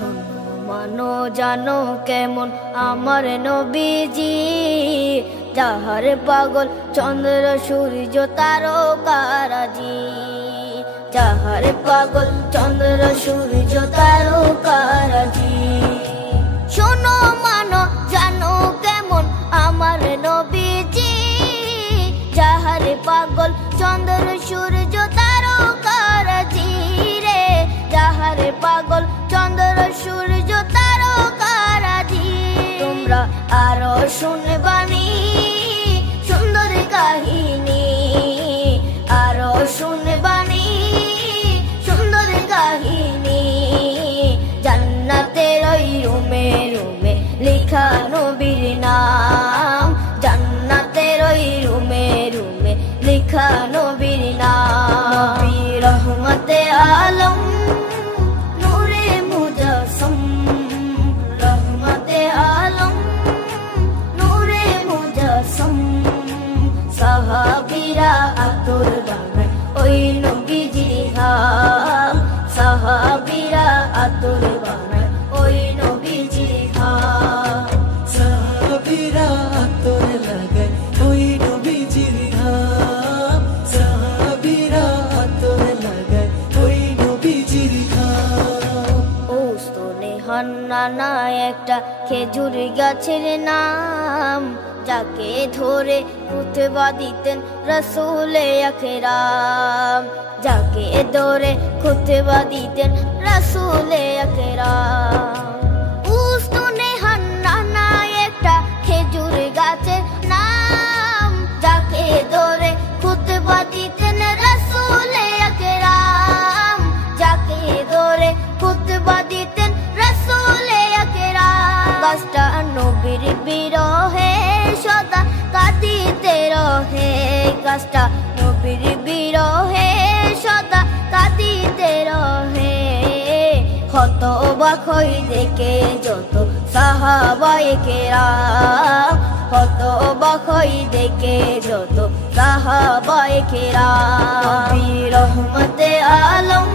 শোনো মানো জানো কেমন আমার নবীজি, যাহার পাগল চন্দ্র সূর্য তারকারাজি, যাহার পাগল চন্দ্র সূর্য তারকারাজি। শোনো মানো জানো কেমন আমার নবীজি, যাহার পাগল চন্দ্র সূর্য তারকারাজি রে, যাহার পাগল চন্দ্র সূর্য তারকারাজি। তোমরা আরো শুনবানি সুন্দর কাহিনী, আরো শুনবানি সুন্দর কাহিনী। জান্নাতের ওই রুমে রুমে লেখা নবীর নাম, জান্নাতের ওই রুমে রুমে লেখা নবীর নাম। নবী রহমতে আলম নূরে মুজাসসম, রহমতে আলম নূরে মুজাসসম। সাহাবীরা আতর বানায় ওই নবীজির ঘাম, সাহাবীরা আতর বানায় ওই নবীজির ঘাম। সাহাবীরা আতর লাগায় ওই নবীজির ঘাম, সাহাবীরা আতর লাগায় ওই নবীজির ঘাম। ওস্তনে হান্নানা একটা খেজুর গাছের নাম, যাকে ধরে খুতবা দিতেন রাসূলে আকরাম, যাকে ধরে খুতবা দিতেন রাসূলে আকরাম। উস্তনে হান্নানা একটা খেজুর গাছের নাম, যাকে ধরে খুতবা দিতেন রাসূলে আকরাম, যাকে ধরে খুতবা দিতেন রাসূলে আকরাম। গাছটা নবীর বিরহে সদা কাঁদিতে রহে, গাছটা নবীর বিরহে সদা কাঁদিতে রহে। হতবাক হই দেখে যত সাহাবায়ে কেরাম, হতবাক হই দেখে যত সাহাবায়ে কেরাম। নবী রহমতে আলম